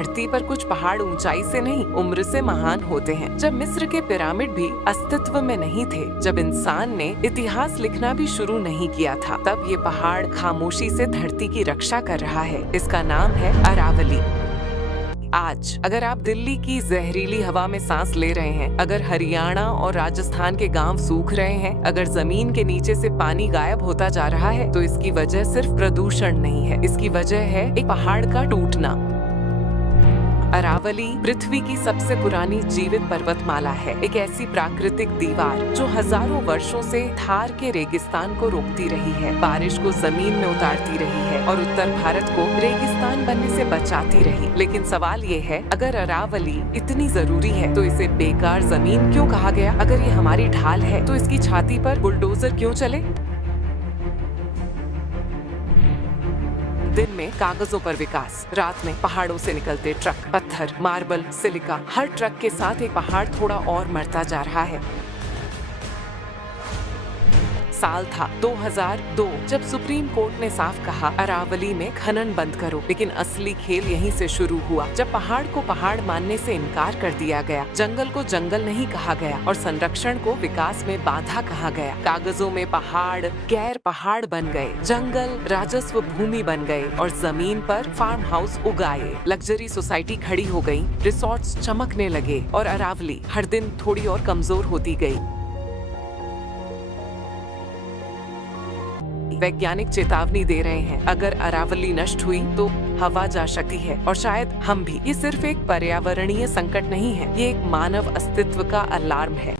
धरती पर कुछ पहाड़ ऊंचाई से नहीं, उम्र से महान होते हैं। जब मिस्र के पिरामिड भी अस्तित्व में नहीं थे, जब इंसान ने इतिहास लिखना भी शुरू नहीं किया था, तब ये पहाड़ खामोशी से धरती की रक्षा कर रहा है। इसका नाम है अरावली। आज अगर आप दिल्ली की जहरीली हवा में सांस ले रहे हैं, अगर हरियाणा और राजस्थान के गांव सूख रहे हैं, अगर जमीन के नीचे से पानी गायब होता जा रहा है, तो इसकी वजह सिर्फ प्रदूषण नहीं है, इसकी वजह है एक पहाड़ का टूटना। अरावली पृथ्वी की सबसे पुरानी जीवित पर्वतमाला है, एक ऐसी प्राकृतिक दीवार जो हजारों वर्षों से थार के रेगिस्तान को रोकती रही है, बारिश को जमीन में उतारती रही है और उत्तर भारत को रेगिस्तान बनने से बचाती रही। लेकिन सवाल ये है, अगर अरावली इतनी जरूरी है तो इसे बेकार जमीन क्यों कहा गया? अगर ये हमारी ढाल है तो इसकी छाती पर बुलडोजर क्यों चले? दिन में कागजों पर विकास, रात में पहाड़ों से निकलते ट्रक, पत्थर, मार्बल, सिलिका, हर ट्रक के साथ एक पहाड़ थोड़ा और मरता जा रहा है। साल था 2002 जब सुप्रीम कोर्ट ने साफ कहा अरावली में खनन बंद करो, लेकिन असली खेल यहीं से शुरू हुआ, जब पहाड़ को पहाड़ मानने से इनकार कर दिया गया, जंगल को जंगल नहीं कहा गया और संरक्षण को विकास में बाधा कहा गया। कागजों में पहाड़ गैर पहाड़ बन गए, जंगल राजस्व भूमि बन गए और जमीन पर फार्म हाउस उगाए। लग्जरी सोसाइटी खड़ी हो गई, रिसोर्ट्स चमकने लगे और अरावली हर दिन थोड़ी और कमजोर होती गई। वैज्ञानिक चेतावनी दे रहे हैं, अगर अरावली नष्ट हुई तो हवा जा सकती है और शायद हम भी। ये सिर्फ एक पर्यावरणीय संकट नहीं है, ये एक मानव अस्तित्व का अलार्म है।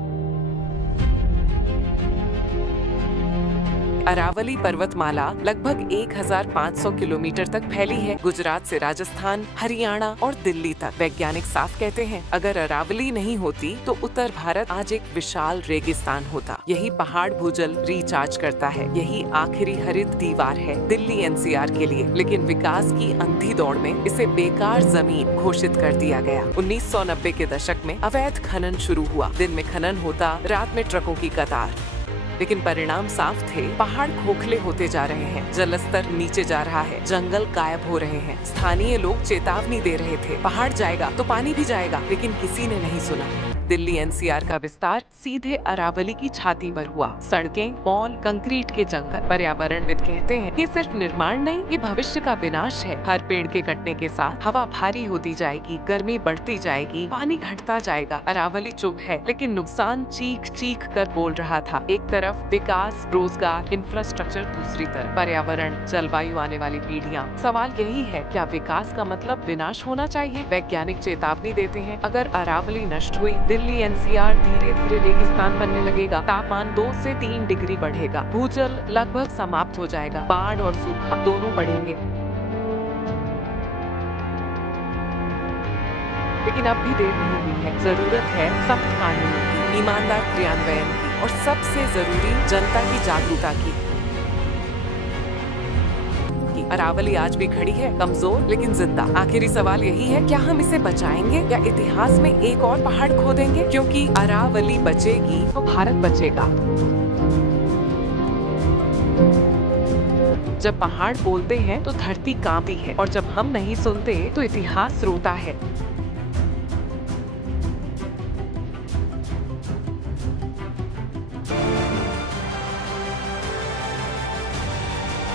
अरावली पर्वतमाला लगभग 1500 किलोमीटर तक फैली है, गुजरात से राजस्थान, हरियाणा और दिल्ली तक। वैज्ञानिक साफ कहते हैं, अगर अरावली नहीं होती तो उत्तर भारत आज एक विशाल रेगिस्तान होता। यही पहाड़ भूजल रिचार्ज करता है, यही आखिरी हरित दीवार है दिल्ली एनसीआर के लिए। लेकिन विकास की अंधी दौड़ में इसे बेकार जमीन घोषित कर दिया गया। 1990 के दशक में अवैध खनन शुरू हुआ, दिन में खनन होता, रात में ट्रकों की कतार। लेकिन परिणाम साफ थे, पहाड़ खोखले होते जा रहे हैं, जलस्तर नीचे जा रहा है, जंगल गायब हो रहे हैं। स्थानीय लोग चेतावनी दे रहे थे, पहाड़ जाएगा तो पानी भी जाएगा, लेकिन किसी ने नहीं सुना। दिल्ली एनसीआर का विस्तार सीधे अरावली की छाती पर हुआ, सड़कें, मॉल, कंक्रीट के जंगल। पर्यावरणविद कहते हैं, ये सिर्फ निर्माण नहीं, ये भविष्य का विनाश है। हर पेड़ के कटने के साथ हवा भारी होती जाएगी, गर्मी बढ़ती जाएगी, पानी घटता जाएगा। अरावली चुप है, लेकिन नुकसान चीख चीख कर बोल रहा था। एक तरफ विकास, रोजगार, इंफ्रास्ट्रक्चर, दूसरी तरफ पर्यावरण, जलवायु, आने वाली पीढ़ियां। सवाल यही है, क्या विकास का मतलब विनाश होना चाहिए? वैज्ञानिक चेतावनी देते हैं, अगर अरावली नष्ट हुई, दिल्ली एनसीआर धीरे धीरे रेगिस्तान बनने लगेगा, तापमान 2 से 3 डिग्री बढ़ेगा, भूजल लगभग समाप्त हो जाएगा, बाढ़ और सूखा दोनों बढ़ेंगे। लेकिन अब भी देर नहीं हुई है, जरूरत है सख्त कानूनों की, ईमानदार क्रियान्वयन की और सबसे जरूरी जनता की जागरूकता की। अरावली आज भी खड़ी है, कमजोर लेकिन जिंदा। आखिरी सवाल यही है, क्या हम इसे बचाएंगे या इतिहास में एक और पहाड़ खो देंगे? क्योंकि अरावली बचेगी तो भारत बचेगा। जब पहाड़ बोलते हैं तो धरती कांपती है और जब हम नहीं सुनते तो इतिहास रोता है।